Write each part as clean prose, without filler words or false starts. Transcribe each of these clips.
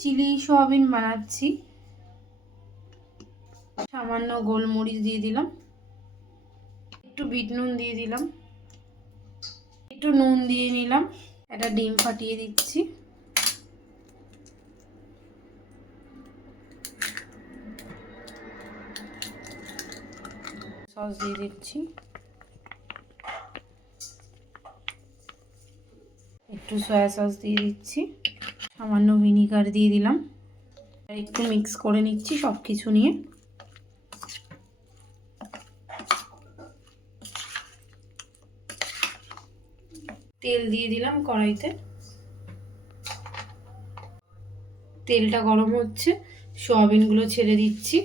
Chilli soybean বানাচ্ছি। সামান্য গোলমরিচ দিয়ে দিলাম, একটু বিট নুন দিয়ে দিলাম, একটু নুন দিয়ে নিলাম, একটা ডিম ফাটিয়ে দিচ্ছি, সস দিয়ে দিচ্ছি, একটু সয়া সস দিয়ে দিচ্ছি, সামান্য ভিনিগার দিয়ে দিলাম, আর একটু মিক্স করে নিচ্ছি সব কিছু নিয়ে। তেল দিয়ে দিলাম কড়াইতে, তেলটা গরম হচ্ছে, সোয়াবিনগুলো ছেড়ে দিচ্ছি,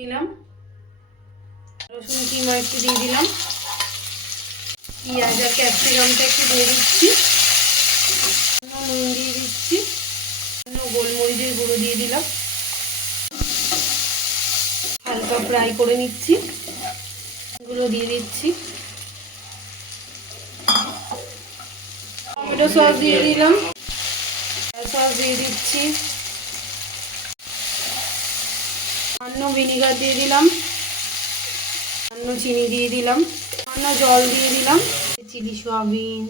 দিলাম রসুন কিমা একটু দিয়ে দিলাম, পেঁয়াজ আর ক্যাপসিকামটা একটু দিয়ে দিচ্ছি, নুন দিয়ে দিচ্ছি, গোলমরিচের গুঁড়ো দিয়ে দিলাম, হালকা ফ্রাই করে নিচ্ছি, এগুলো দিয়ে দিচ্ছি, টমেটো সস দিয়ে দিলাম, সস দিয়ে দিচ্ছি, সামান্য ভিনিগার দিয়ে দিলাম, সামান্য চিনি দিয়ে দিলাম, সামান্য জল দিয়ে দিলাম। Chilli soybean